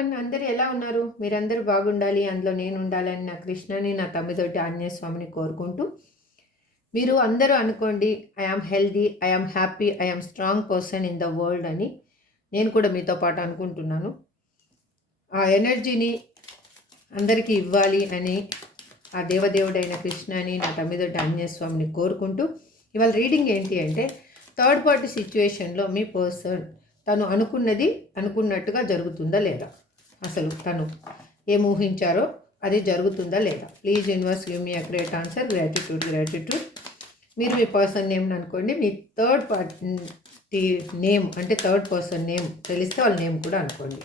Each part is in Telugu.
ఎవ్రీవన్, అందరూ ఎలా ఉన్నారు? మీరందరూ బాగుండాలి, అందులో నేను ఉండాలని నా కృష్ణని, నా తమ్మిదొడ్డి ఆంజనేయ స్వామిని కోరుకుంటూ, మీరు అందరూ అనుకోండి, I am healthy, I am happy, I am strong person in the world అని నేను కూడా మీతో పాటు అనుకుంటున్నాను. ఆ ఎనర్జీని అందరికీ ఇవ్వాలి అని ఆ దేవదేవుడైన కృష్ణని, నా తమ్మిదొడ్డి ఆంజనేయ స్వామిని కోరుకుంటూ, ఇవాళ రీడింగ్ ఏంటి అంటే, థర్డ్ పార్టీ సిచ్యువేషన్లో మీ పర్సన్ తను అనుకున్నది అనుకున్నట్టుగా జరుగుతుందా లేదా, అసలు తను ఏం ఊహించారో అది జరుగుతుందా లేదా. Please universe give me accurate answer. Gratitude. మీరు మీ పర్సన్ నేమ్ని అనుకోండి. మీ థర్డ్ పార్టీ నేమ్ అంటే థర్డ్ పర్సన్ నేమ్ తెలిస్తే వాళ్ళ నేమ్ కూడా అనుకోండి.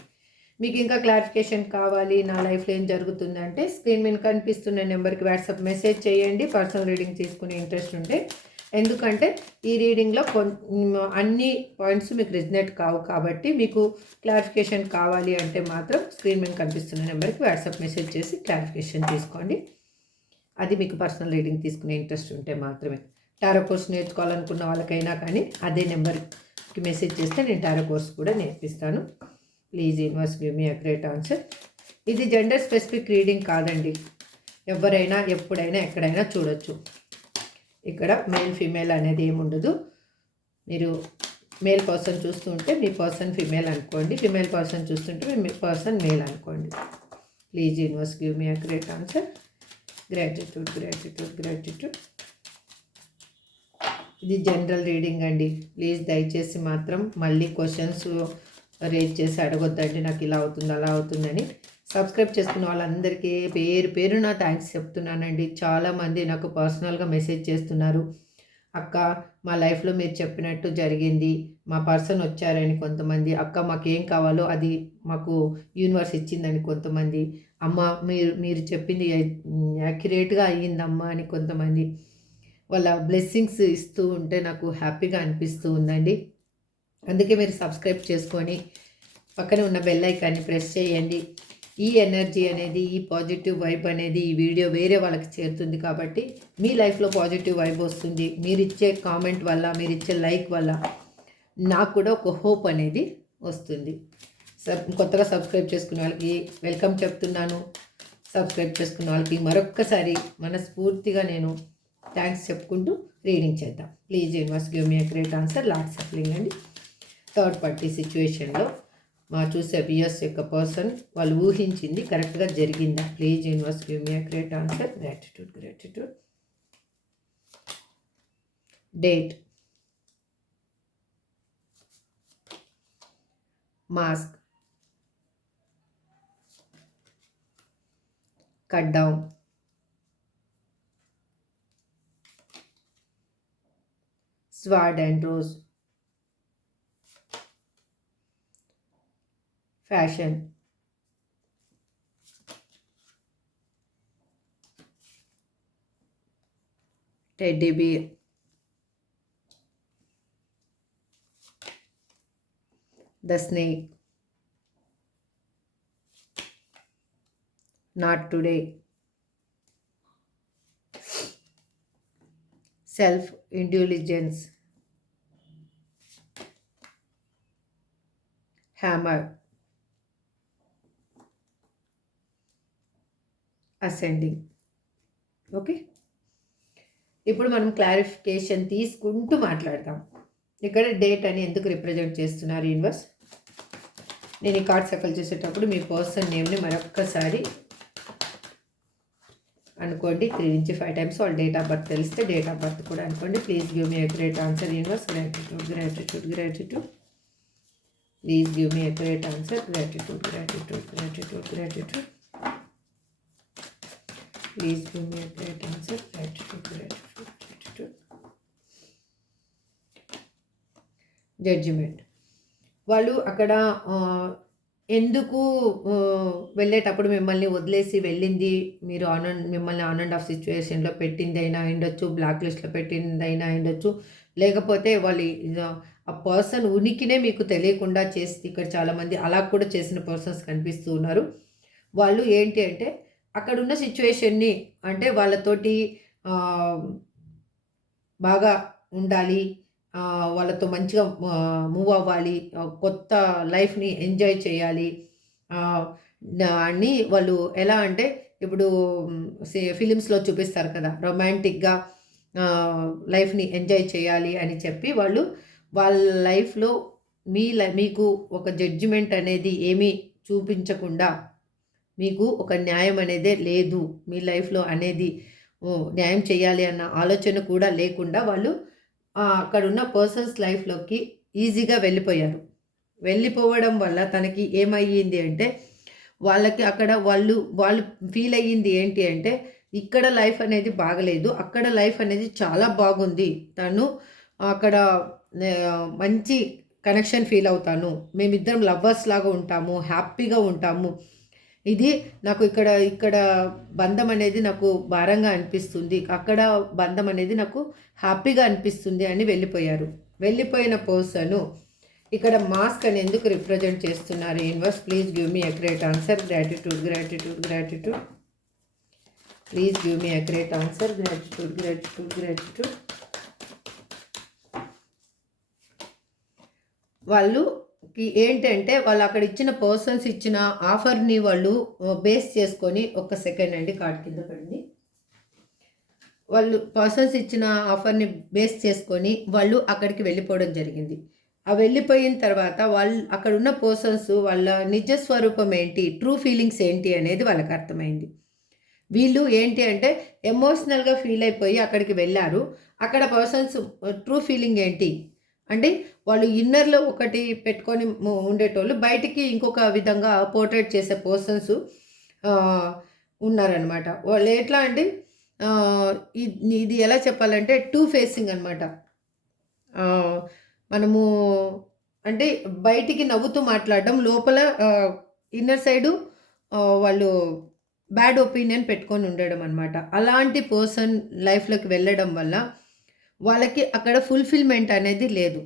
మీకు ఇంకా క్లారిఫికేషన్ కావాలి, నా లైఫ్లో ఏం జరుగుతుందంటే స్క్రీన్ మీద కనిపిస్తున్న నెంబర్కి వాట్సాప్ మెసేజ్ చేయండి. పర్సనల్ రీడింగ్ తీసుకునే ఇంట్రెస్ట్ ఉంటే, ఎందుకంటే ఈ రీడింగ్లో అన్ని పాయింట్స్ మీకు రిజనేట్ కావు కాబట్టి, మీకు క్లారిఫికేషన్ కావాలి అంటే మాత్రం స్క్రీన్ మీద కనిపిస్తున్న నెంబర్కి వాట్సాప్ మెసేజ్ చేసి క్లారిఫికేషన్ తీసుకోండి. అది మీకు పర్సనల్ రీడింగ్ తీసుకునే ఇంట్రెస్ట్ ఉంటే మాత్రమే. టారో కోర్స్ నేర్చుకోవాలనుకున్న వాళ్ళకైనా కానీ అదే నెంబర్కి మెసేజ్ చేస్తే నేను టారో కోర్స్ కూడా నేర్పిస్తాను. Please universe give me accurate answer. ఇది జెండర్ స్పెసిఫిక్ రీడింగ్ కాదండి, ఎవరైనా ఎప్పుడైనా ఎక్కడైనా చూడొచ్చు. ఇక్కడ మేల్ ఫీమేల్ అనేది ఏముండదు. మీరు మేల్ పర్సన్ చూస్తుంటే మీ పర్సన్ ఫీమేల్ అనుకోండి, ఫీమేల్ పర్సన్ చూస్తుంటే మీ పర్సన్ మేల్ అనుకోండి. Please universe give me accurate answer. Gratitude. ఇది జనరల్ రీడింగ్ అండి. ప్లీజ్ దయచేసి మాత్రం మళ్ళీ క్వశ్చన్స్ రేజ్ చేసి అడగొద్దండి, నాకు ఇలా అవుతుంది అలా అవుతుందని. సబ్స్క్రైబ్ చేసుకున్న వాళ్ళందరికీ పేరు పేరున థ్యాంక్స్ చెప్తున్నానండి. చాలామంది నాకు పర్సనల్గా మెసేజ్ చేస్తున్నారు, అక్క మా లైఫ్లో మీరు చెప్పినట్టు జరిగింది, మా పర్సన్ వచ్చారని కొంతమంది, అక్క మాకేం కావాలో అది మాకు యూనివర్స్ ఇచ్చిందని కొంతమంది, అమ్మ మీరు చెప్పింది యాక్యురేట్గా అయ్యిందమ్మా అని కొంతమంది వాళ్ళ బ్లెస్సింగ్స్ ఇస్తూ ఉంటే నాకు హ్యాపీగా అనిపిస్తూ ఉందండి. అందుకే మీరు సబ్స్క్రైబ్ చేసుకొని పక్కనే ఉన్న బెల్ ఐకాన్ని ప్రెస్ చేయండి. ఈ ఎనర్జీ అనేది, ఈ పాజిటివ్ వైబ్ అనేది ఈ వీడియో వేరే వాళ్ళకి చేరుతుంది కాబట్టి మీ లైఫ్లో పాజిటివ్ వైబ్ వస్తుంది. మీరు ఇచ్చే కామెంట్ వల్ల, మీరు ఇచ్చే లైక్ వల్ల నాకు కూడా ఒక హోప్ అనేది వస్తుంది. కొత్తగా సబ్స్క్రైబ్ చేసుకునే వాళ్ళకి వెల్కమ్ చెప్తున్నాను. సబ్స్క్రైబ్ చేసుకున్న వాళ్ళకి మరొక్కసారి మనస్ఫూర్తిగా నేను థ్యాంక్స్ చెప్పుకుంటూ రీడింగ్ చేద్దాం. Please universe give me accurate answer. లాట్ సప్లింగ్ అండి. థర్డ్ పార్టీ సిచ్యువేషన్లో మా చూసే వ్యూయర్స్ యొక్క పర్సన్ వాళ్ళు ఊహించింది కరెక్ట్గా జరిగిందా. Please universe give me accurate answer. Gratitude. Date, mask, cut down, sword and rose, fashion, teddy bear, the snake, not today, self-indulgence, hammer, ascending. Okay, ఇప్పుడు మనం క్లారిఫికేషన్ తీసుకుంటూ మాట్లాడదాం. ఇక్కడ డేట్ అని ఎందుకు రిప్రజెంట్ చేస్తున్నారు యూనివర్స్? నేను ఈ కార్డ్ సఫల్ చేసేటప్పుడు మీ పర్సన్ నేమ్ని మరొక్కసారి అనుకోండి. 3 నుంచి 5 టైమ్స్ వాళ్ళ డేట్ ఆఫ్ బర్త్ తెలిస్తే డేట్ ఆఫ్ బర్త్ కూడా అనుకోండి. Please give me accurate answer universe. Gratitude. Please give me accurate answer. Gratitude. Please give me accurate answer. Gratitude. Judgement. వాళ్ళు అక్కడ ఎందుకు వెళ్ళేటప్పుడు మిమ్మల్ని వదిలేసి వెళ్ళింది, మీరు మిమ్మల్ని ఆన్ అండ్ ఆఫ్ సిచ్యువేషన్లో పెట్టింది అయినా ఉండొచ్చు, బ్లాక్ లిస్ట్లో పెట్టింది అయినా ఉండొచ్చు, లేకపోతే వాళ్ళు ఆ పర్సన్ ఉనికినే మీకు తెలియకుండా చేసి, ఇక్కడ చాలామంది అలా కూడా చేసిన పర్సన్స్ కనిపిస్తూ ఉన్నారు. వాళ్ళు ఏంటి అంటే అక్కడున్న సిచ్యువేషన్ని, అంటే వాళ్ళతోటి బాగా ఉండాలి, వాళ్ళతో మంచిగా మూవ్ అవ్వాలి, కొత్త లైఫ్ని ఎంజాయ్ చేయాలి, అని వాళ్ళు ఎలా అంటే ఇప్పుడు ఫిలిమ్స్‌లో చూపిస్తారు కదా! రొమాంటిక్‌గా లైఫ్‌ని ఎంజాయ్ చేయాలి అని చెప్పి వాళ్ళు వాళ్ళ లైఫ్‌లో మీకు ఒక జడ్జిమెంట్ అనేది ఏమీ చూపించకుండా, మీకు ఒక న్యాయం అనేదే లేదు. మీ లైఫ్‌లో అనేది న్యాయం చేయాలి అన్న ఆలోచన కూడా లేకుండా వాళ్ళు అక్కడున్న పర్సన్స్ లైఫ్‌లోకి ఈజీగా వెళ్ళిపోయారు. వెళ్ళిపోవడం వల్ల తనకి ఏమయ్యింది అంటే, వాళ్ళకి అక్కడ వాళ్ళు ఫీల్ అయ్యింది ఏంటి అంటే, ఇక్కడ లైఫ్ అనేది బాగలేదు. అక్కడ లైఫ్ అనేది చాలా బాగుంది. తను అక్కడ మంచి కనెక్షన్ ఫీల్ అవుతాను. మేమిద్దరం లవర్స్ లాగా ఉంటాము. హ్యాపీగా ఉంటాము. ఇది నాకు ఇక్కడ ఇక్కడ బంధం అనేది నాకు భారంగా అనిపిస్తుంది. అక్కడ బంధం అనేది నాకు హ్యాపీగా అనిపిస్తుంది అని వెళ్ళిపోయారు. వెళ్ళిపోయిన పర్సను ఇక్కడ మాస్క్ అని ఎందుకు రిప్రజెంట్ చేస్తున్నారు universe? Please give me accurate answer. Gratitude, gratitude, gratitude. Please give me accurate answer. Gratitude, gratitude, gratitude. వాళ్ళుకి ఏంటంటే వాళ్ళు అక్కడ ఇచ్చిన పర్సన్స్ ఇచ్చిన ఆఫర్ని వాళ్ళు బేస్ చేసుకొని, ఒక్క సెకండ్ అండి, కార్డ్ కింద పడింది. వాళ్ళు పర్సన్స్ ఇచ్చిన ఆఫర్ని బేస్ చేసుకొని వాళ్ళు అక్కడికి వెళ్ళిపోవడం జరిగింది. ఆ వెళ్ళిపోయిన తర్వాత వాళ్ళు అక్కడున్న పర్సన్స్ వాళ్ళ నిజ స్వరూపం ఏంటి, ట్రూ ఫీలింగ్స్ ఏంటి అనేది వాళ్ళకి అర్థమైంది. వీళ్ళు ఏంటి అంటే ఎమోషనల్గా ఫీల్ అయిపోయి అక్కడికి వెళ్ళారు. అక్కడ పర్సన్స్ ట్రూ ఫీలింగ్ ఏంటి అంటే వాళ్ళు ఇన్నర్లో ఒకటి పెట్టుకొని ఉండేటోళ్ళు, బయటికి ఇంకొక విధంగా పోర్ట్రేట్ చేసే పర్సన్స్ ఉన్నారనమాట. వాళ్ళు ఎట్లా అంటే ఇది ఎలా చెప్పాలంటే టూ ఫేసింగ్ అనమాట. మనము అంటే బయటికి నవ్వుతూ మాట్లాడడం, లోపల ఇన్నర్ సైడు వాళ్ళు బ్యాడ్ ఒపీనియన్ పెట్టుకొని ఉండడం అనమాట. అలాంటి పర్సన్ లైఫ్‌లోకి వెళ్ళడం వల్ల వాళ్ళకి అక్కడ ఫుల్‌ఫిల్‌మెంట్ అనేది లేదు.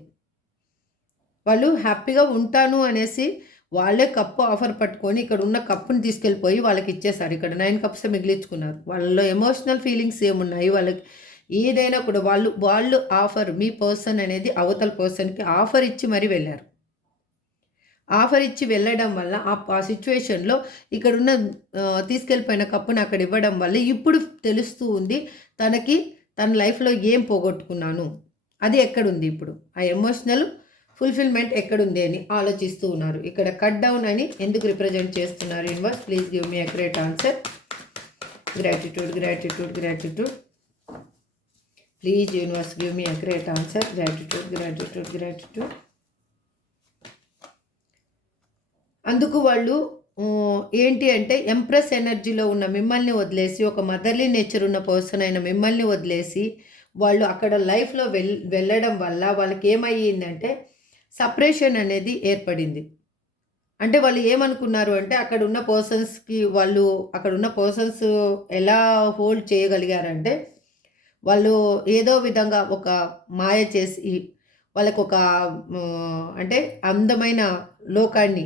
వాళ్ళు హ్యాపీగా ఉంటాను అనేసి వాళ్ళే కప్పు ఆఫర్ పట్టుకొని ఇక్కడ ఉన్న కప్పుని తీసుకెళ్ళిపోయి వాళ్ళకి ఇచ్చేసారు. ఇక్కడ 9 కప్స్ మిగిలించుకున్నారు. వాళ్ళలో ఎమోషనల్ ఫీలింగ్స్ ఏమున్నాయి వాళ్ళకి ఏదైనా కూడా వాళ్ళు ఆఫర్ మీ పర్సన్ అనేది అవతల పర్సన్‌కి ఆఫర్ ఇచ్చి మరీ వెళ్ళారు. ఆఫర్ ఇచ్చి వెళ్ళడం వల్ల ఆ సిట్యుయేషన్‌లో ఇక్కడున్న తీసుకెళ్ళిపోయిన కప్పుని అక్కడ ఇవ్వడం వల్ల ఇప్పుడు తెలుస్తూ ఉంది తనకి తన లైఫ్‌లో ఏం పోగొట్టుకున్నాను, అది ఎక్కడుంది ఇప్పుడు, ఆ ఎమోషనల్ ఫుల్ఫిల్మెంట్ ఎక్కడుంది అని ఆలోచిస్తూ ఉన్నారు. ఇక్కడ కట్ డౌన్ అని ఎందుకు రిప్రజెంట్ చేస్తున్నారు universe? Please give me accurate answer. Gratitude, gratitude, gratitude. Please universe give me accurate answer. Gratitude, gratitude, gratitude. అందుకు వాళ్ళు ఏంటి అంటే ఎంప్రెస్ ఎనర్జీలో ఉన్న మిమ్మల్ని వదిలేసి, ఒక మదర్లీ నేచర్ ఉన్న పర్సన్ అయిన మిమ్మల్ని వదిలేసి వాళ్ళు అక్కడ లైఫ్‌లో వెళ్ళడం వల్ల వాళ్ళకి ఏమయ్యిందంటే సపరేషన్ అనేది ఏర్పడింది. అంటే వాళ్ళు ఏమనుకున్నారు అంటే అక్కడున్న పర్సన్స్ ఎలా హోల్డ్ చేయగలిగారంటే వాళ్ళు ఏదో విధంగా ఒక మాయ చేసి వాళ్ళకొక అంటే అందమైన లోకాన్ని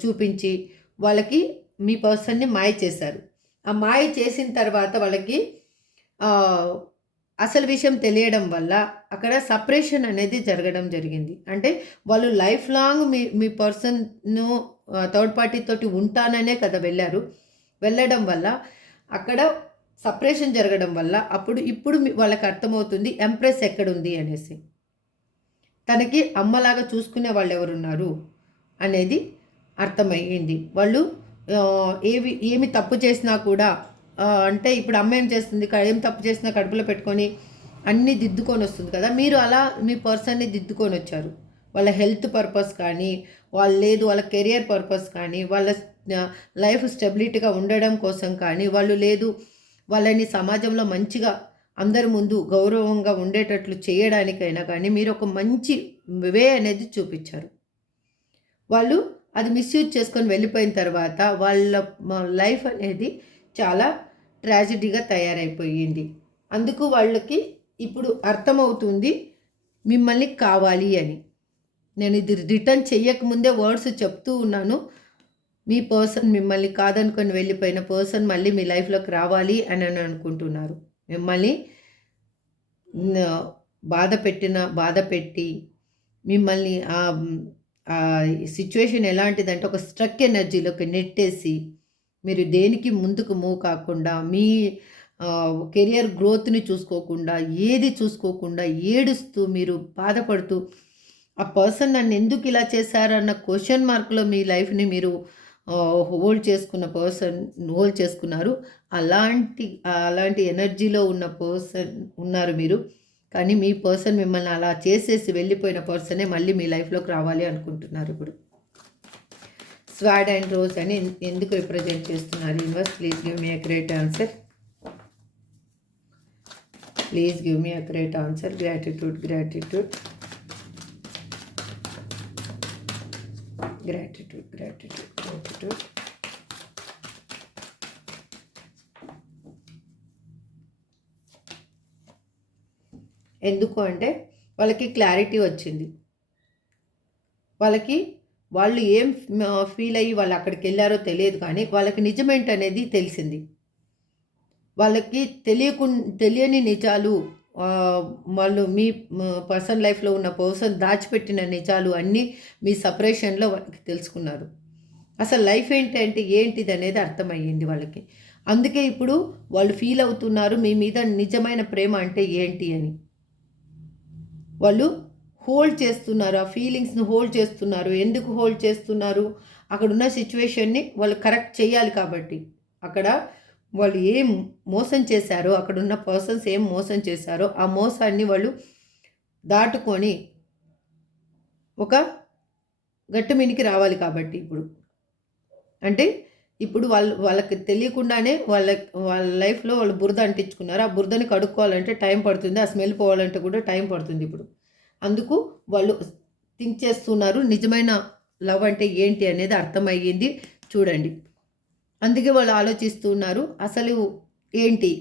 చూపించి వాళ్ళకి మీ పర్సన్‌ని మాయ చేశారు. ఆ మాయ చేసిన తర్వాత వాళ్ళకి అసలు విషయం తెలియడం వల్ల అక్కడ సపరేషన్ అనేది జరగడం జరిగింది. అంటే వాళ్ళు లైఫ్ లాంగ్ మీ పర్సన్‌ను థర్డ్ పార్టీ తోటి ఉంటాననే కదా వెళ్ళారు. వెళ్ళడం వల్ల అక్కడ సపరేషన్ జరగడం వల్ల ఇప్పుడు వాళ్ళకి అర్థమవుతుంది ఎంప్రెస్ ఎక్కడుంది అనేసి. తనకి అమ్మలాగా చూసుకునే వాళ్ళెవరున్నారు అనేది అర్థమయ్యింది. వాళ్ళు ఏమి తప్పు చేసినా కూడా అంటే ఇప్పుడు అమ్మ ఏం చేస్తుంది, ఏం తప్పు చేసినా కడుపులో పెట్టుకొని అన్నీ దిద్దుకొని వస్తుంది కదా, మీరు అలా మీ పర్సన్ని దిద్దుకొని వచ్చారు. వాళ్ళ హెల్త్ పర్పస్ కానీ, వాళ్ళ కెరియర్ పర్పస్ కానీ, వాళ్ళ లైఫ్ స్టెబిలిటీగా ఉండడం కోసం కానీ, వాళ్ళని సమాజంలో మంచిగా అందరి ముందు గౌరవంగా ఉండేటట్లు చేయడానికైనా కానీ మీరు ఒక మంచి వే అనేది చూపించారు. వాళ్ళు అది మిస్యూజ్ చేసుకొని వెళ్ళిపోయిన తర్వాత వాళ్ళ లైఫ్ అనేది చాలా ట్రాజెడీగా తయారైపోయింది. అందుకు వాళ్ళకి ఇప్పుడు అర్థమవుతుంది మిమ్మల్ని కావాలి అని. నేను ఇది రిటర్న్ చెయ్యకముందే వర్డ్స్ చెప్తూ ఉన్నాను. మీ పర్సన్ మిమ్మల్ని కాదనుకొని వెళ్ళిపోయిన పర్సన్ మళ్ళీ మీ లైఫ్లోకి రావాలి అని అనుకుంటున్నారు. మిమ్మల్ని బాధ పెట్టి మిమ్మల్ని సిచ్యువేషన్ ఎలాంటిదంటే ఒక స్ట్రక్ ఎనర్జీలోకి నెట్టేసి మీరు దేనికి ముందుకు మూవ్ కాకుండా మీ కెరియర్ గ్రోత్ని చూసుకోకుండా ఏది చూసుకోకుండా ఏడుస్తూ మీరు బాధపడుతూ ఆ పర్సన్ నన్ను ఎందుకు ఇలా చేశారన్న క్వశ్చన్ మార్క్లో మీ లైఫ్ని మీరు హోల్డ్ చేసుకున్నారు. అలాంటి ఎనర్జీలో ఉన్న పర్సన్ ఉన్నారు మీరు. కానీ మీ పర్సన్ మిమ్మల్ని అలా చేసేసి వెళ్ళిపోయిన పర్సనే మళ్ళీ మీ లైఫ్లోకి రావాలి అనుకుంటున్నారు. ఇప్పుడు స్వాడ్ అండ్ రోజ్ అని ఎందుకు రిప్రజెంట్ చేస్తున్నారు universe? Please give me a great answer. Please give me a great answer. Gratitude, gratitude, gratitude, gratitude, gratitude. ఎందుకు అంటే వాళ్ళకి క్లారిటీ వచ్చింది. వాళ్ళు ఏం ఫీల్ అయ్యి వాళ్ళు అక్కడికి వెళ్ళారో తెలియదు, కానీ వాళ్ళకి నిజమేంటనేది తెలిసింది. వాళ్ళకి తెలియని నిజాలు, వాళ్ళు మీ పర్సన్ లైఫ్లో ఉన్న పర్సన్ దాచిపెట్టిన నిజాలు అన్నీ మీ సపరేషన్లో వాళ్ళకి తెలుసుకున్నారు. అసలు లైఫ్ ఏంటిది అనేది అర్థమయ్యింది వాళ్ళకి. అందుకే ఇప్పుడు వాళ్ళు ఫీల్ అవుతున్నారు మీ మీద నిజమైన ప్రేమ అంటే ఏంటి అని. వాళ్ళు హోల్డ్ చేస్తున్నారు, ఆ ఫీలింగ్స్ని హోల్డ్ చేస్తున్నారు. ఎందుకు హోల్డ్ చేస్తున్నారు? అక్కడున్న సిచ్యువేషన్ని వాళ్ళు కరెక్ట్ చేయాలి కాబట్టి. అక్కడ వాళ్ళు ఏం మోసం చేశారో, అక్కడున్న పర్సన్స్ ఏం మోసం చేశారో ఆ మోసాన్ని వాళ్ళు దాటుకొని ఒక గట్టు మీనికి రావాలి కాబట్టి అంటే ఇప్పుడు వాళ్ళకి తెలియకుండానే వాళ్ళ లైఫ్లో వాళ్ళు బురద అంటించుకున్నారు. ఆ బురదని కడుక్కోవాలంటే టైం పడుతుంది, ఆ స్మెల్ పోవాలంటే కూడా టైం పడుతుంది. ఇప్పుడు అందుకు వాళ్ళు థింక్ చేస్తున్నారు నిజమైన లవ్ అంటే ఏంటి అనేది అర్థమయ్యింది చూడండి. అందుకే వాళ్ళు ఆలోచిస్తున్నారు అసలు ఏంటి,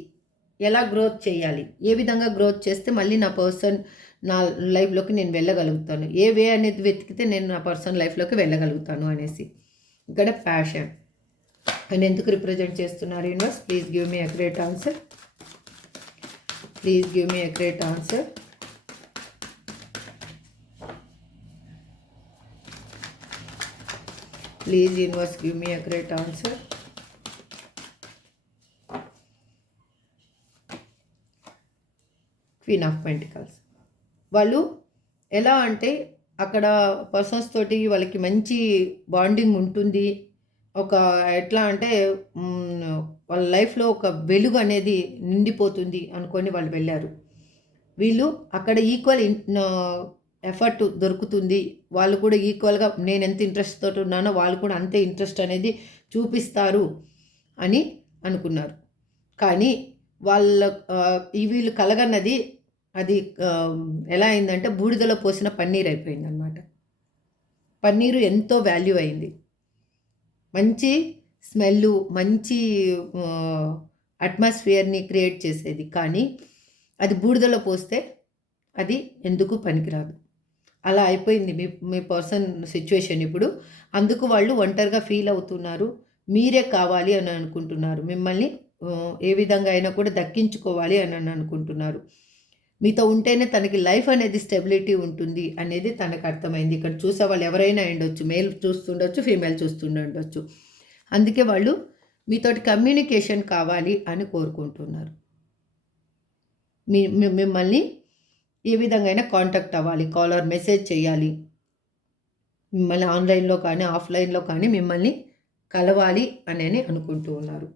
ఎలా గ్రోత్ చేయాలి, ఏ విధంగా గ్రోత్ చేస్తే మళ్ళీ నా పర్సన్ నా లైఫ్లోకి నేను వెళ్ళగలుగుతాను, ఏ వే అనేది వెతికితే నేను నా పర్సన్ లైఫ్లోకి వెళ్ళగలుగుతాను అనేసి. ఇక్కడ ప్యాషన్ అని ఎందుకు రిప్రజెంట్ చేస్తున్నారు universe? Please give me a great answer. Please give me a great answer. Please universe give me a great answer. Queen of pentacles. వాళ్ళు ఎలా అంటే అక్కడ పర్సన్స్ తోటి వాళ్ళకి మంచి బాండింగ్ ఉంటుంది. ఒక ఎట్లా అంటే వాళ్ళ లైఫ్లో ఒక వెలుగు అనేది నిండిపోతుంది అనుకొని వాళ్ళు వెళ్ళారు. వీళ్ళు అక్కడ ఈక్వల్ ఎఫర్ట్ దొరుకుతుంది. వాళ్ళు కూడా ఈక్వల్గా నేను ఎంత ఇంట్రెస్ట్ తోటి ఉన్నానో వాళ్ళు కూడా అంతే ఇంట్రెస్ట్ అనేది చూపిస్తారు అని అనుకున్నారు. కానీ వీళ్ళు కలగన్నది అది ఎలా అయిందంటే బూడిదలో పోసిన పన్నీర్ అయిపోయింది అనమాట. పన్నీరు ఎంతో వాల్యూ అయింది, మంచి స్మెల్లు, మంచి అట్మాస్ఫియర్ని క్రియేట్ చేసేది. కానీ అది బూడిదలో పోస్తే అది ఎందుకు పనికిరాదు. అలా అయిపోయింది మీ పర్సన్ సిచ్యువేషన్ ఇప్పుడు. అందుకు వాళ్ళు ఒంటరిగా ఫీల్ అవుతున్నారు. మీరే కావాలి అని అనుకుంటున్నారు. మిమ్మల్ని ఏ విధంగా అయినా కూడా దక్కించుకోవాలి అని అనుకుంటున్నారు. మీతో ఉంటేనే తనకి లైఫ్ అనేది స్టెబిలిటీ ఉంటుంది అనేది తనకు అర్థమైంది. ఇక్కడ చూసే వాళ్ళు ఎవరైనా ఉండొచ్చు, మేల్ చూస్తుండొచ్చు, ఫీమేల్ చూస్తుండొచ్చు. అందుకే వాళ్ళు మీతోటి కమ్యూనికేషన్ కావాలి అని కోరుకుంటున్నారు. మిమ్మల్ని ఏ విధంగా అయినా కాంటాక్ట్ అవ్వాలి, కాల్ ఆర్ మెసేజ్ చేయాలి, మిమ్మల్ని ఆన్లైన్లో కానీ ఆఫ్లైన్లో కానీ మిమ్మల్ని కలవాలి అని అనుకుంటూ ఉన్నారు.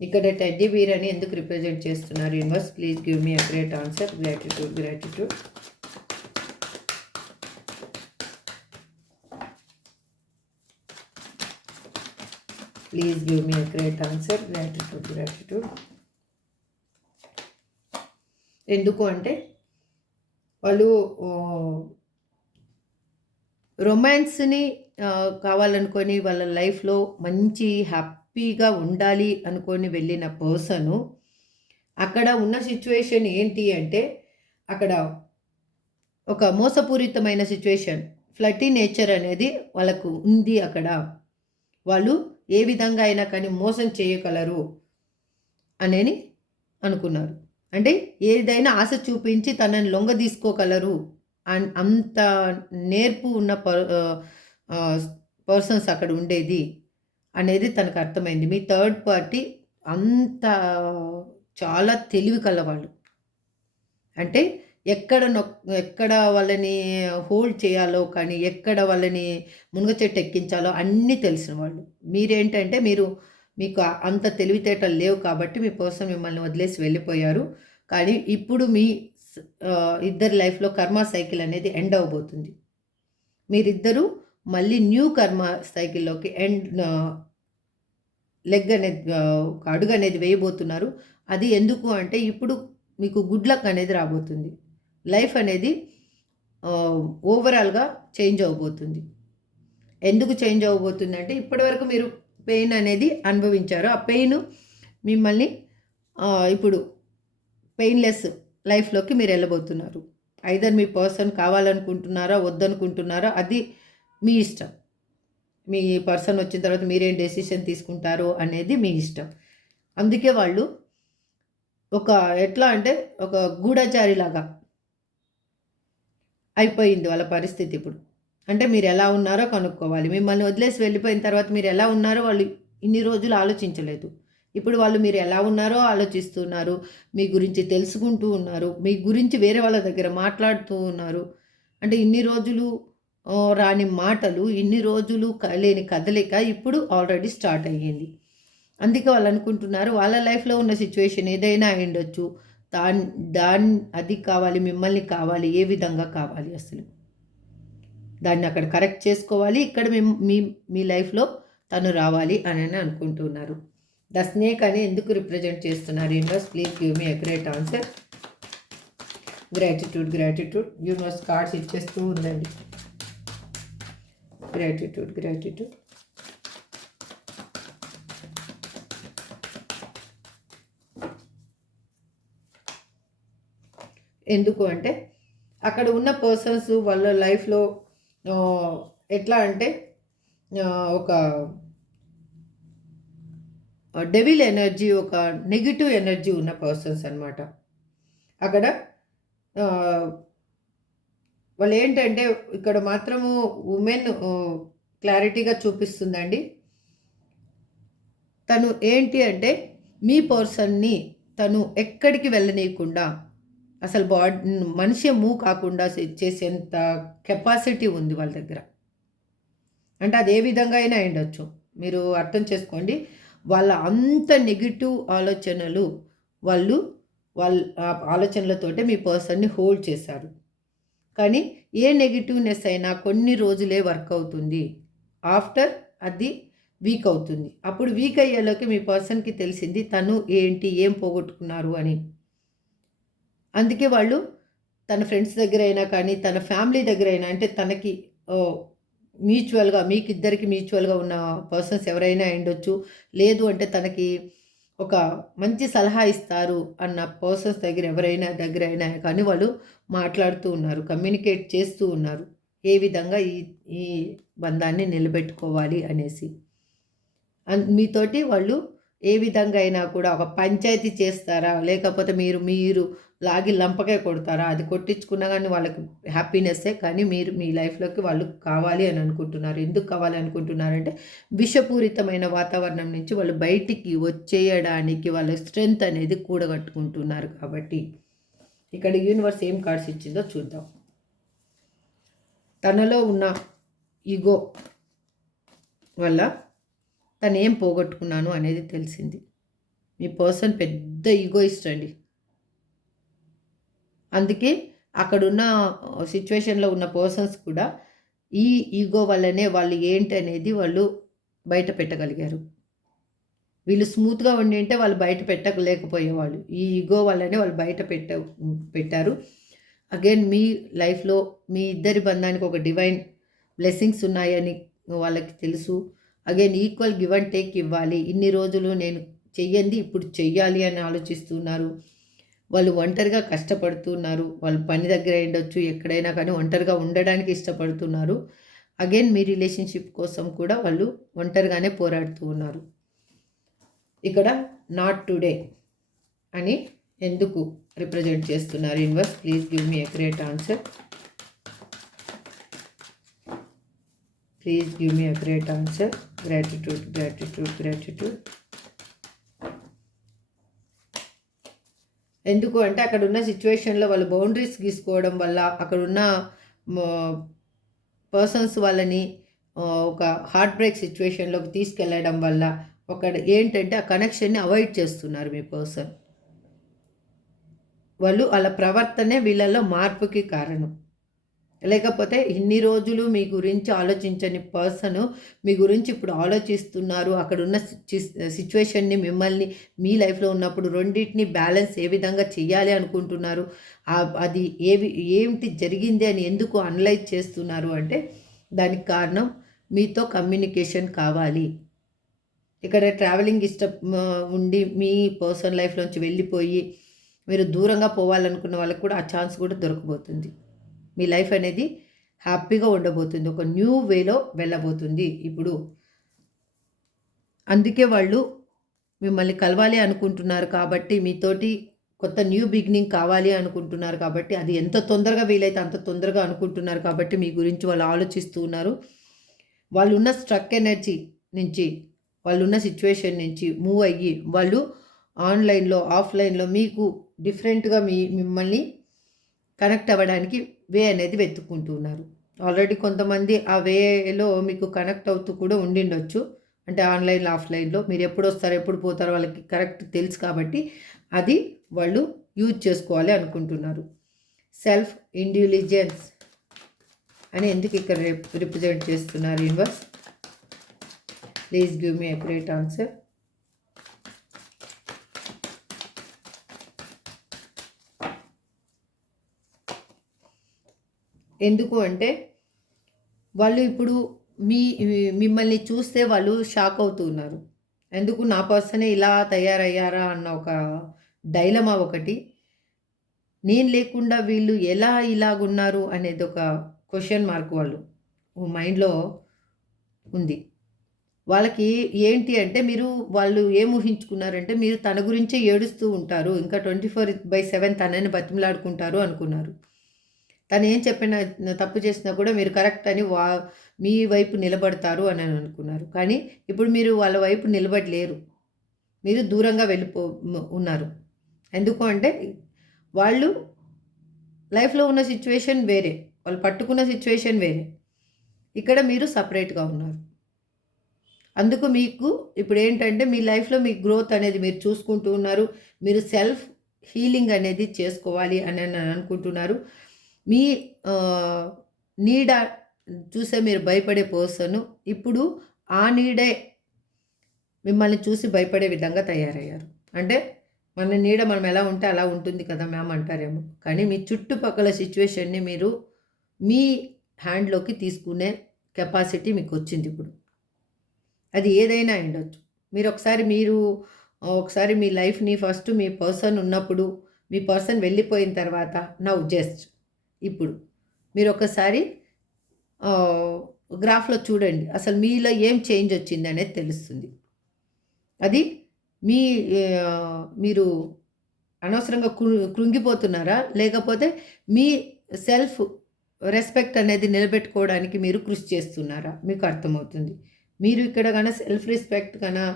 ఇక్కడ టెడ్డీ బీర్ అని ఎందుకు రిప్రజెంట్ చేస్తున్నారు universe? Please give me a great answer. Gratitude, gratitude. Please give me a great answer. Gratitude, gratitude. ఎందుకు అంటే వాళ్ళు రొమాన్స్ని కావాలనుకొని వాళ్ళ లైఫ్లో మంచి హ్యాపీగా ఉండాలి అనుకొని వెళ్ళిన పర్సను అక్కడ ఉన్న సిచ్యువేషన్ ఏంటి అంటే అక్కడ ఒక మోసపూరితమైన సిచ్యువేషన్, ఫ్లటీ నేచర్ అనేది వాళ్ళకు ఉంది. అక్కడ వాళ్ళు ఏ విధంగా అయినా కానీ మోసం చేయగలరు అని అనుకున్నారు. అంటే ఏదైనా ఆశ చూపించి తనని లొంగ తీసుకోగలరు అంత నేర్పు ఉన్న పర్సన్స్ అక్కడ ఉండేది అనేది తనకు అర్థమైంది. మీ థర్డ్ పార్టీ అంత చాలా తెలివి కలవాళ్ళు. అంటే ఎక్కడ వాళ్ళని హోల్డ్ చేయాలో కానీ, ఎక్కడ వాళ్ళని మునగ చెట్టు ఎక్కించాలో అన్నీ తెలిసిన వాళ్ళు. మీరేంటంటే మీకు అంత తెలివితేటలు లేవు కాబట్టి మీ పర్సన్ మిమ్మల్ని వదిలేసి వెళ్ళిపోయారు. కానీ ఇప్పుడు మీ ఇద్దరి లైఫ్‌లో కర్మ సైకిల్ అనేది ఎండ్ అవ్వబోతుంది. మీరిద్దరూ మళ్ళీ న్యూ కర్మ సైకిల్‌లోకి లెగ్ అనేది ఒక అడుగు అనేది వేయబోతున్నారు. అది ఎందుకు అంటే ఇప్పుడు మీకు గుడ్ లక్ అనేది రాబోతుంది. లైఫ్ అనేది ఓవరాల్‌గా చేంజ్ అవ్వబోతుంది. ఎందుకు చేంజ్ అవ్వబోతుందంటే ఇప్పటివరకు మీరు పెయిన్ అనేది అనుభవించారు. ఆ పెయిన్ మిమ్మల్ని ఇప్పుడు పెయిన్‌లెస్ లైఫ్‌లోకి మీరు వెళ్ళబోతున్నారు. ఐదర్ మీ పర్సన్ కావాలనుకుంటున్నారా, వద్దనుకుంటున్నారా అది మీ ఇష్టం. మీ పర్సన్ వచ్చిన తర్వాత మీరేం డెసిషన్ తీసుకుంటారో అనేది మీ ఇష్టం. అందుకే వాళ్ళు ఎట్లా అంటే ఒక గూఢచారిలాగా అయిపోయింది వాళ్ళ పరిస్థితి ఇప్పుడు. అంటే మీరు ఎలా ఉన్నారో కనుక్కోవాలి. మిమ్మల్ని వదిలేసి వెళ్ళిపోయిన తర్వాత మీరు ఎలా ఉన్నారో వాళ్ళు ఇన్ని రోజులు ఆలోచించలేదు. ఇప్పుడు వాళ్ళు మీరు ఎలా ఉన్నారో ఆలోచిస్తున్నారు. మీ గురించి తెలుసుకుంటూ ఉన్నారు. మీ గురించి వేరే వాళ్ళ దగ్గర మాట్లాడుతూ ఉన్నారు. అంటే ఇన్ని రోజులు రాని మాటలు, ఇన్ని రోజులు లేని కదలిక ఇప్పుడు ఆల్రెడీ స్టార్ట్ అయ్యింది. అందుకే వాళ్ళు అనుకుంటున్నారు వాళ్ళ లైఫ్‌లో ఉన్న సిచ్యువేషన్ ఏదైనా అయ్యుండొచ్చు. అది కావాలి, మిమ్మల్ని కావాలి, ఏ విధంగా కావాలి అసలు? దాన్ని అక్కడ కరెక్ట్ చేసుకోవాలి. ఇక్కడ మీ లైఫ్‌లో తను రావాలి అని అనుకుంటున్నారు. ద స్నేక్ అని ఎందుకు రిప్రజెంట్ చేస్తున్నారు universe? Please give me accurate answer. Gratitude universe cards ఇచ్చేస్తూ ఉందండి. గ్రాటిట్యూడ్ ఎందుకు అంటే అక్కడ ఉన్న పర్సన్స్ వాళ్ళ లైఫ్‌లో ఎట్లా అంటే ఒక డెవిల్ ఎనర్జీ, ఒక నెగెటివ్ ఎనర్జీ ఉన్న పర్సన్స్ అనమాట. అక్కడ వాళ్ళు ఏంటంటే ఇక్కడ మాత్రము ఉమెన్ క్లారిటీగా చూపిస్తుందండి. తను ఏంటి అంటే మీ పర్సన్ని తను ఎక్కడికి వెళ్ళనీయకుండా అసలు మనిషి మూవ్ కాకుండా చేసేంత కెపాసిటీ ఉంది వాళ్ళ దగ్గర. అంటే అది ఏ విధంగా అయినా అయ్యుండొచ్చు. మీరు అర్థం చేసుకోండి. వాళ్ళ అంత నెగెటివ్ ఆలోచనలు వాళ్ళ ఆలోచనలతోటే మీ పర్సన్‌ని హోల్డ్ చేశారు. కానీ ఏ నెగెటివ్‌నెస్ అయినా కొన్ని రోజులే వర్క్ అవుతుంది. ఆఫ్టర్ అది వీక్ అవుతుంది. అప్పుడు వీక్ అయ్యేలోకి మీ పర్సన్‌కి తెలిసింది తను ఏంటి, ఏం పోగొట్టుకున్నారు అని. అందుకే వాళ్ళు తన ఫ్రెండ్స్ దగ్గరైనా కానీ, తన ఫ్యామిలీ దగ్గరైనా అంటే తనకి మ్యూచువల్‌గా మీకిద్దరికి మ్యూచువల్‌గా ఉన్న పర్సన్స్ ఎవరైనా అయ్యుండొచ్చు. లేదు అంటే తనకి ఒక మంచి సలహా ఇస్తారు అన్న పర్సన్స్ దగ్గరైనా కానీ వాళ్ళు మాట్లాడుతూ ఉన్నారు. కమ్యూనికేట్ చేస్తూ ఉన్నారు. ఏ విధంగా ఈ బంధాన్ని నిలబెట్టుకోవాలి అనేసి. మీతోటి వాళ్ళు ఏ విధంగా అయినా కూడా ఒక పంచాయతీ చేస్తారా? లేకపోతే మీరు లాగి లంపకాయ కొడతారా? అది కొట్టించుకున్నా గానీ వాళ్ళకి హ్యాపీనెస్సే. కానీ మీ లైఫ్‌లోకి వాళ్ళు కావాలి అని అనుకుంటున్నారు. ఎందుకు కావాలి అనుకుంటున్నారంటే విషపూరితమైన వాతావరణం నుంచి వాళ్ళు బయటికి వచ్చేయడానికి వాళ్ళ స్ట్రెంగ్త్ అనేది కూడగట్టుకుంటున్నారు కాబట్టి. ఇక్కడ యూనివర్స్ ఏం కార్డ్స్ ఇచ్చిందో చూద్దాం. తనలో ఉన్న ఈగో వల్ల తనేం పోగొట్టుకున్నాను అనేది తెలిసింది. మీ పర్సన్ పెద్ద ఈగోయిస్ట్ అండి. అందుకే అక్కడున్న సిచ్యువేషన్‌లో ఉన్న పర్సన్స్ కూడా ఈ ఈగో వల్లనే వాళ్ళు ఏంటనేది వాళ్ళు బయట పెట్టగలిగారు. వీళ్ళు స్మూత్‌గా ఉండింటే వాళ్ళు బయట పెట్టలేకపోయేవాళ్ళు. ఈ ఈగో వల్లనే వాళ్ళు బయట పెట్టారు. అగైన్ మీ లైఫ్‌లో మీ ఇద్దరి బంధానికి ఒక డివైన్ బ్లెస్సింగ్స్ ఉన్నాయని వాళ్ళకి తెలుసు. Again equal give and take ఇవ్వాలి. ఇన్ని రోజులు నేను చెయ్యంది ఇప్పుడు చెయ్యాలి అని ఆలోచిస్తున్నారు. వాళ్ళు ఒంటరిగా కష్టపడుతున్నారు. వాళ్ళు పని దగ్గర అయ్యుండొచ్చు, ఎక్కడైనా కానీ ఒంటరిగా ఉండడానికి ఇష్టపడుతున్నారు. అగైన్ మీ రిలేషన్‌షిప్ కోసం కూడా వాళ్ళు ఒంటరిగానే పోరాడుతూ ఉన్నారు. ఇక్కడ నాట్ టుడే అని ఎందుకు రిప్రజెంట్ చేస్తున్నారు universe? Please give me accurate answer. Please give me a great answer. Gratitude, gratitude, gratitude. ఎందుకు అంటే అక్కడున్న సిచ్యువేషన్లో వాళ్ళు బౌండరీస్ గీసుకోవడం వల్ల అక్కడున్న పర్సన్స్ వాళ్ళని ఒక హార్ట్ బ్రేక్ సిచ్యువేషన్లోకి తీసుకెళ్ళడం వల్ల ఒక ఏంటంటే ఆ కనెక్షన్ని అవాయిడ్ చేస్తున్నారు మీ పర్సన్. వాళ్ళు వాళ్ళ ప్రవర్తనే వీళ్ళల్లో మార్పుకి కారణం. లేకపోతే ఇన్ని రోజులు మీ గురించి ఆలోచించని పర్సను మీ గురించి ఇప్పుడు ఆలోచిస్తున్నారు. అక్కడున్న సిచ్యువేషన్ని మిమ్మల్ని మీ లైఫ్లో ఉన్నప్పుడు రెండింటిని బ్యాలెన్స్ ఏ విధంగా చేయాలి అనుకుంటున్నారు, అది ఏమిటి జరిగింది అని ఎందుకు అనలైజ్ చేస్తున్నారు అంటే దానికి కారణం మీతో కమ్యూనికేషన్ కావాలి. ఇక్కడ ట్రావెలింగ్ ఇష్టం ఉండి మీ పర్సనల్ లైఫ్లోంచి వెళ్ళిపోయి మీరు దూరంగా పోవాలనుకున్న వాళ్ళకి కూడా ఆ ఛాన్స్ కూడా దొరకబోతుంది. మీ లైఫ్ అనేది హ్యాపీగా ఉండబోతుంది, ఒక న్యూ వేలో వెళ్ళబోతుంది ఇప్పుడు. అందుకే వాళ్ళు మిమ్మల్ని కలవాలి అనుకుంటున్నారు కాబట్టి, మీతోటి కొత్త న్యూ బిగినింగ్ కావాలి అనుకుంటున్నారు కాబట్టి, అది ఎంత తొందరగా వీలైతే అంత తొందరగా అనుకుంటున్నారు కాబట్టి మీ గురించి వాళ్ళు ఆలోచిస్తూ ఉన్నారు. వాళ్ళు ఉన్న స్ట్రక్ ఎనర్జీ నుంచి, వాళ్ళున్న సిచ్యువేషన్ నుంచి మూవ్ అయ్యి వాళ్ళు ఆన్లైన్లో ఆఫ్లైన్లో మీకు డిఫరెంట్గా మిమ్మల్ని కనెక్ట్ అవ్వడానికి వే అనేది వెతుక్కుంటూ ఉన్నారు. ఆల్రెడీ కొంతమంది ఆ వేలో మీకు కనెక్ట్ అవుతూ కూడా ఉండిండొచ్చు. అంటే ఆన్లైన్లో ఆఫ్లైన్లో మీరు ఎప్పుడు వస్తారో ఎప్పుడు పోతారో వాళ్ళకి కరెక్ట్ తెలుసు కాబట్టి అది వాళ్ళు యూజ్ చేసుకోవాలి అనుకుంటున్నారు. సెల్ఫ్ ఇంటెలిజెన్స్ అని ఎందుకు ఇక్కడ రిప్రజెంట్ చేస్తున్నారు universe? Please give me a great answer. ఎందుకు అంటే వాళ్ళు ఇప్పుడు మిమ్మల్ని చూస్తే వాళ్ళు షాక్ అవుతూ ఉన్నారు. ఎందుకు నా పర్సనే ఇలా తయారయ్యారా అన్న ఒక డైలమా ఒకటి, నేను లేకుండా వీళ్ళు ఎలా ఇలాగున్నారు అనేది ఒక క్వశ్చన్ మార్క్ వాళ్ళు మైండ్లో ఉంది. వాళ్ళకి ఏంటి అంటే వాళ్ళు ఏం ఊహించుకున్నారంటే మీరు తన గురించే ఏడుస్తూ ఉంటారు, ఇంకా 24/7 తనని బతిమలాడుకుంటారు అనుకున్నారు. తను ఏం చెప్పినా తప్పు చేసినా కూడా మీరు కరెక్ట్ అని మీ వైపు నిలబడతారు అని అనుకున్నారు. కానీ ఇప్పుడు మీరు వాళ్ళ వైపు నిలబడలేరు, మీరు దూరంగా ఉన్నారు. ఎందుకు అంటే వాళ్ళు లైఫ్లో ఉన్న సిచ్యువేషన్ వేరే, వాళ్ళు పట్టుకున్న సిచ్యువేషన్ వేరే, ఇక్కడ మీరు సపరేట్గా ఉన్నారు. అందుకు మీకు ఇప్పుడు ఏంటంటే మీ లైఫ్లో మీ గ్రోత్ అనేది మీరు చూసుకుంటూ ఉన్నారు. మీరు సెల్ఫ్ హీలింగ్ అనేది చేసుకోవాలి అని అనుకుంటున్నారు. మీ నీడ చూసే మీరు భయపడే పర్సన్ ఇప్పుడు ఆ నీడే మిమ్మల్ని చూసి భయపడే విధంగా తయారయ్యారు. అంటే మన నీడ మనం ఎలా ఉంటే అలా ఉంటుంది కదా మ్యామ్ అంటారేమో, కానీ మీ చుట్టుపక్కల సిచ్యువేషన్ని మీరు మీ హ్యాండ్లోకి తీసుకునే కెపాసిటీ మీకు వచ్చింది ఇప్పుడు. అది ఏదైనా ఉండొచ్చు. ఒకసారి మీ లైఫ్ని ఫస్ట్ మీ పర్సన్ ఉన్నప్పుడు, మీ పర్సన్ వెళ్ళిపోయిన తర్వాత ఇప్పుడు మీరు ఒకసారి గ్రాఫ్లో చూడండి, అసలు మీలో ఏం చేంజ్ వచ్చింది అనేది తెలుస్తుంది. అది మీరు అనవసరంగా కృంగిపోతున్నారా, లేకపోతే మీ సెల్ఫ్ రెస్పెక్ట్ అనేది నిలబెట్టుకోవడానికి మీరు కృషి చేస్తున్నారా మీకు అర్థమవుతుంది. మీరు ఇక్కడ కన్నా సెల్ఫ్ రెస్పెక్ట్ కన్నా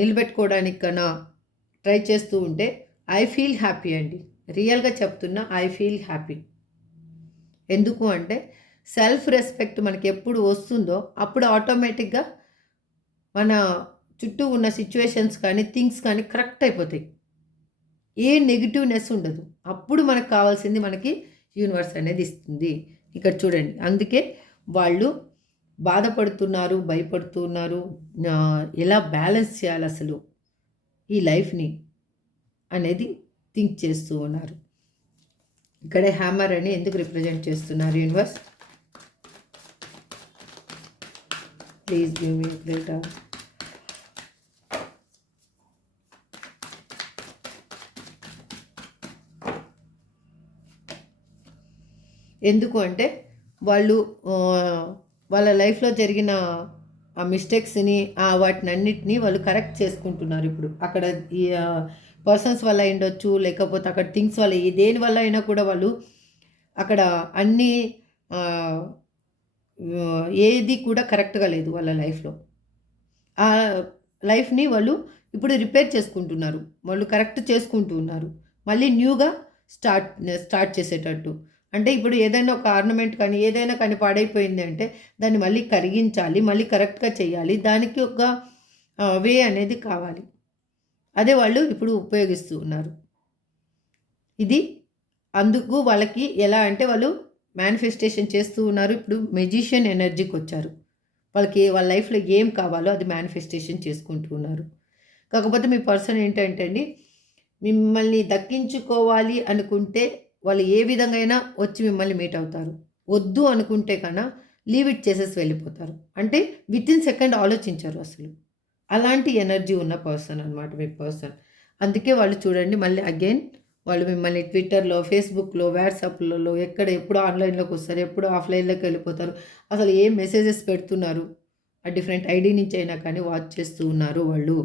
నిలబెట్టుకోవడానికి కన్నా ట్రై చేస్తూ ఉంటే ఐ ఫీల్ హ్యాపీ అండి, రియల్గా చెప్తున్నా, ఐ ఫీల్ హ్యాపీ. ఎందుకు అంటే సెల్ఫ్ రెస్పెక్ట్ మనకి ఎప్పుడు వస్తుందో అప్పుడు ఆటోమేటిక్గా మన చుట్టూ ఉన్న సిచ్యువేషన్స్ కానీ థింగ్స్ కానీ కరెక్ట్ అయిపోతాయి, ఏ నెగిటివ్నెస్ ఉండదు. అప్పుడు మనకు కావాల్సింది మనకి యూనివర్స్ అనేది ఇస్తుంది. ఇక్కడ చూడండి, అందుకే వాళ్ళు బాధపడుతున్నారు, భయపడుతున్నారు, ఎలా బ్యాలెన్స్ చేయాలి అసలు ఈ లైఫ్ని అనేది థింక్ చేస్తూ ఉన్నారు. ఇక్కడ హ్యామర్ అని ఎందుకు రిప్రజెంట్ చేస్తున్నారు universe? Please give me great answer. ఎందుకు అంటే వాళ్ళు వాళ్ళ లైఫ్లో జరిగిన ఆ మిస్టేక్స్ని వాటినన్నిటినీ వాళ్ళు కరెక్ట్ చేసుకుంటున్నారు. ఇప్పుడు అక్కడ ఈ పర్సన్స్ వల్ల ఉండొచ్చు, లేకపోతే అక్కడ థింగ్స్ వల్ల దేని వల్ల అయినా కూడా వాళ్ళు అక్కడ అన్నీ ఏది కూడా కరెక్ట్గా లేదు వాళ్ళ లైఫ్లో. ఆ లైఫ్ని వాళ్ళు ఇప్పుడు రిపేర్ చేసుకుంటున్నారు, వాళ్ళు కరెక్ట్ చేసుకుంటూ ఉన్నారు, మళ్ళీ న్యూగా స్టార్ట్ స్టార్ట్ చేసేటట్టు. అంటే ఇప్పుడు ఏదైనా ఒక ఆర్నమెంట్ కానీ ఏదైనా కానీ పాడైపోయింది అంటే దాన్ని మళ్ళీ కరిగించాలి, మళ్ళీ కరెక్ట్గా చేయాలి, దానికి ఒక వే అనేది కావాలి. అదే వాళ్ళు ఇప్పుడు ఉపయోగిస్తూ ఉన్నారు. ఇది అందుకు వాళ్ళకి ఎలా అంటే వాళ్ళు మేనిఫెస్టేషన్ చేస్తూ ఉన్నారు. ఇప్పుడు మెజిషియన్ ఎనర్జీకి వచ్చారు. వాళ్ళకి వాళ్ళ లైఫ్లో ఏం కావాలో అది మేనిఫెస్టేషన్ చేసుకుంటూ ఉన్నారు. కాకపోతే మీ పర్సన్ ఏంటంటే అండి, మిమ్మల్ని దక్కించుకోవాలి అనుకుంటే వాళ్ళు ఏ విధంగా అయినా వచ్చి మిమ్మల్ని మీట్ అవుతారు. వద్దు అనుకుంటే కన్నా లీవ్ ఇట్ చేసేసి వెళ్ళిపోతారు. అంటే వితిన్ సెకండ్ ఆలోచించరు అసలు. అలాంటి ఎనర్జీ ఉన్న పర్సన్ అనమాట మీ పర్సన్. అందుకే వాళ్ళు చూడండి మళ్ళీ అగైన్ వాళ్ళు మిమ్మల్ని ట్విట్టర్లో, ఫేస్బుక్లో, వాట్సాప్లలో ఎక్కడ ఎప్పుడు ఆన్లైన్లోకి వస్తారు, ఎప్పుడు ఆఫ్లైన్లోకి వెళ్ళిపోతారు, అసలు ఏం మెసేజెస్ పెడుతున్నారు, ఆ డిఫరెంట్ ఐడి నుంచి అయినా కానీ వాచ్ చేస్తూ ఉన్నారు వాళ్ళు.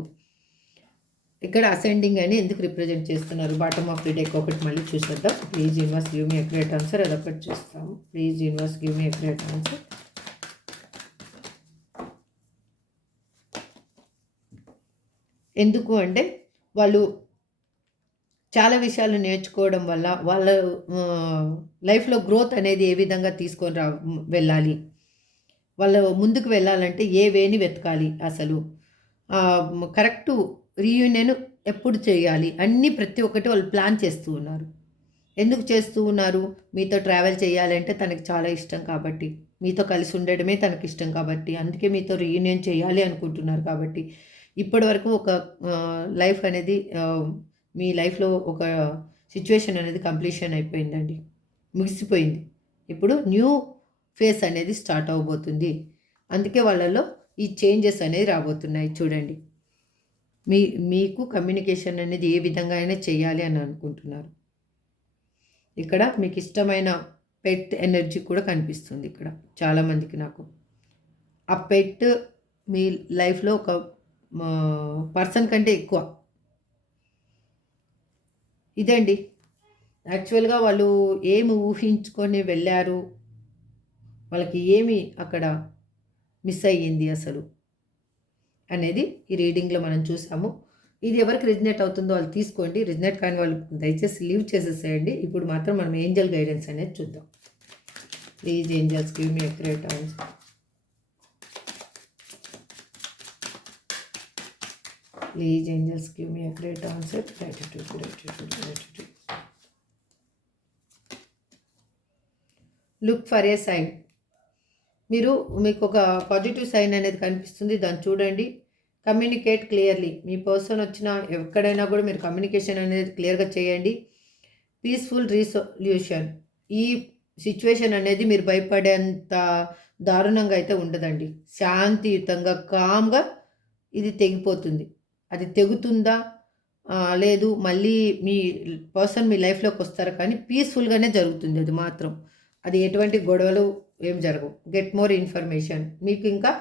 ఇక్కడ అసెండింగ్ అని ఎందుకు రిప్రజెంట్ చేస్తున్నారు, బాటమ్ ఆఫ్ ది డెక్ ఒకటి మళ్ళీ చూసేద్దాం. Please universe give me accurate answer, అదొకటి చూస్తాము. Please universe give me accurate answer. ఎందుకు అంటే వాళ్ళు చాలా విషయాలు నేర్చుకోవడం వల్ల వాళ్ళ లైఫ్లో గ్రోత్ అనేది ఏ విధంగా తీసుకొని వెళ్ళాలి, వాళ్ళు ముందుకు వెళ్ళాలంటే ఏ వేని వెతకాలి, అసలు కరెక్టు రీయూనియన్ ఎప్పుడు చేయాలి, అన్నీ ప్రతి ఒక్కటి వాళ్ళు ప్లాన్ చేస్తూ ఉన్నారు. ఎందుకు చేస్తూ ఉన్నారు, మీతో ట్రావెల్ చేయాలంటే తనకి చాలా ఇష్టం కాబట్టి, మీతో కలిసి ఉండడమే తనకి ఇష్టం కాబట్టి, అందుకే మీతో రీయూనియన్ చేయాలి అనుకుంటున్నారు కాబట్టి. ఇప్పటి వరకు ఒక లైఫ్ అనేది మీ లైఫ్లో ఒక సిచ్యువేషన్ అనేది కంప్లీషన్ అయిపోయిందండి, ముగిసిపోయింది. ఇప్పుడు న్యూ ఫేస్ అనేది స్టార్ట్ అవ్వబోతుంది. అందుకే వాళ్ళలో ఈ చేంజెస్ అనేది రాబోతున్నాయి. చూడండి, మీకు కమ్యూనికేషన్ అనేది ఏ విధంగా అయినా చేయాలి అని అనుకుంటున్నారు. ఇక్కడ మీకు ఇష్టమైన పెట్ ఎనర్జీ కూడా కనిపిస్తుంది ఇక్కడ చాలామందికి. నాకు ఆ పెట్ మీ లైఫ్లో ఒక పర్సన్ కంటే ఎక్కువ. ఇదండి యాక్చువల్గా వాళ్ళు ఏమి ఊహించుకొని వెళ్ళారు, వాళ్ళకి ఏమి అక్కడ మిస్ అయ్యింది అసలు అనేది ఈ రీడింగ్లో మనం చూసాము. ఇది ఎవరికి రిజనేట్ అవుతుందో వాళ్ళు తీసుకోండి, రిజనేట్ కాని వాళ్ళు దయచేసి లీవ్ చేసేసేయండి. ఇప్పుడు మాత్రం మనం ఏంజల్ గైడెన్స్ అనేది చూద్దాం. Please angels give me accurate answer. Please angels give me accurate answer. Gratitude, gratitude, gratitude. Look for a sign. మీకు ఒక పాజిటివ్ సైన్ అనేది కనిపిస్తుంది, దాన్ని చూడండి. Communicate clearly. మీ పర్సన్ వచ్చిన ఎక్కడైనా కూడా మీరు కమ్యూనికేషన్ అనేది క్లియర్గా చేయండి. Peaceful resolution. ఈ సిచ్యువేషన్ అనేది మీరు భయపడేంత దారుణంగా అయితే ఉండదండి. శాంతియుతంగా కామ్గా ఇది తెగిపోతుంది. అది తెగుతుందా లేదు మళ్ళీ మీ పర్సన్ మీ లైఫ్లోకి వస్తారు, కానీ పీస్ఫుల్గానే జరుగుతుంది అది మాత్రం. అది ఎటువంటి గొడవలు ఏం జరగవు. Get more information. మీకు ఇంకా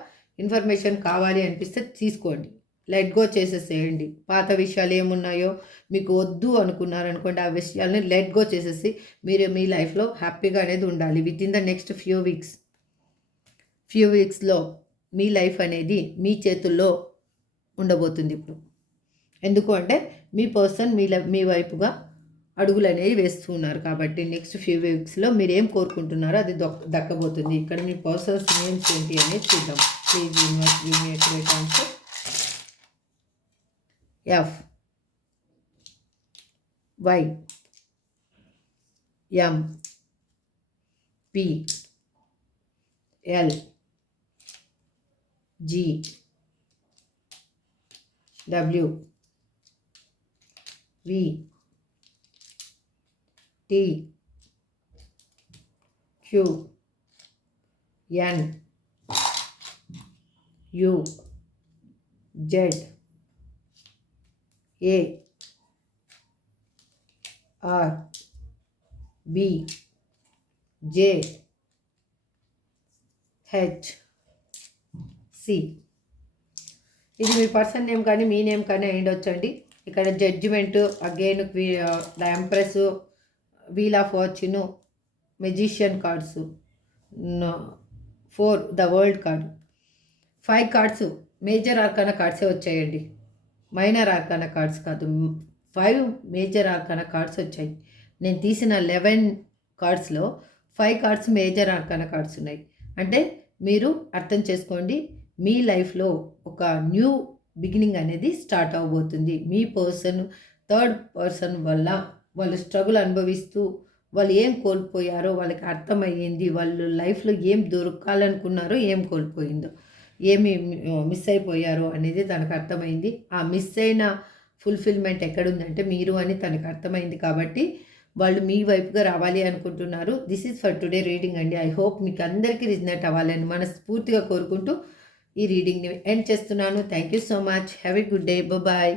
ఇన్ఫర్మేషన్ కావాలి అనిపిస్తే తీసుకోండి, లెట్ గో చేసేసేయండి. పాత విషయాలు ఏమున్నాయో మీకు వద్దు అనుకున్నారనుకోండి, ఆ విషయాలని లెట్ గో చేసేసి మీరు మీ లైఫ్లో హ్యాపీగా అనేది ఉండాలి. Within the next few వీక్స్లో మీ లైఫ్ అనేది మీ చేతుల్లో ఉండబోతుంది ఇప్పుడు. ఎందుకు అంటే మీ పర్సన్ మీ వైపుగా అడుగులు అనేవి వేస్తూ ఉన్నారు కాబట్టి నెక్స్ట్ ఫ్యూ వీక్స్లో మీరు ఏం కోరుకుంటున్నారో అది దక్కబోతుంది. ఇక్కడ మీ పర్సన్స్ నేమ్స్ ఏంటి అనేది చూద్దాం. Please universe give me accurate answer. F, Y, M, P, L, G, W, V, T, Q, N, U, Z, A, R, B, J, H, C. ఇది మీ పర్సన్ నేమ్ కానీ మీ నేమ్ కానీ అయ్యుండొచ్చండి. ఇక్కడ judgement, again the empress, wheel of fortune, magician cards, 4 the world card. 5 cards major arcana కార్డ్సే వచ్చాయండి, మైనర్ ఆర్కానా కార్డ్స్ కాదు. 5 మేజర్ ఆర్కానా కార్డ్స్ వచ్చాయి. నేను తీసిన 11 కార్డ్స్లో 5 కార్డ్స్ మేజర్ ఆర్కానా కార్డ్స్ ఉన్నాయి. అంటే మీరు అర్థం చేసుకోండి, మీ లైఫ్లో ఒక న్యూ బిగినింగ్ అనేది స్టార్ట్ అవబోతుంది. మీ థర్డ్ పర్సన్ వల్ల వాళ్ళు స్ట్రగుల్ అనుభవిస్తూ వాళ్ళు ఏం కోల్పోయారో వాళ్ళకి అర్థమయ్యింది. వాళ్ళు లైఫ్లో ఏం దొరకాలనుకున్నారో ఏం కోల్పోయిందో, ఏమి మిస్ అయిపోయారో అనేది తనకు అర్థమైంది. ఆ మిస్ అయిన ఫుల్ఫిల్మెంట్ ఎక్కడుందంటే మీరు అని తనకు అర్థమైంది. కాబట్టి వాళ్ళు మీ వైపుగా రావాలి అనుకుంటున్నారు. This is for today reading అండి. ఐ హోప్ మీకు అందరికీ రిజనేట్ అవ్వాలని మనస్ఫూర్తిగా కోరుకుంటూ ఈ రీడింగ్ని ఎండ్ చేస్తున్నాను. Thank you so much. Have a good day. Bye.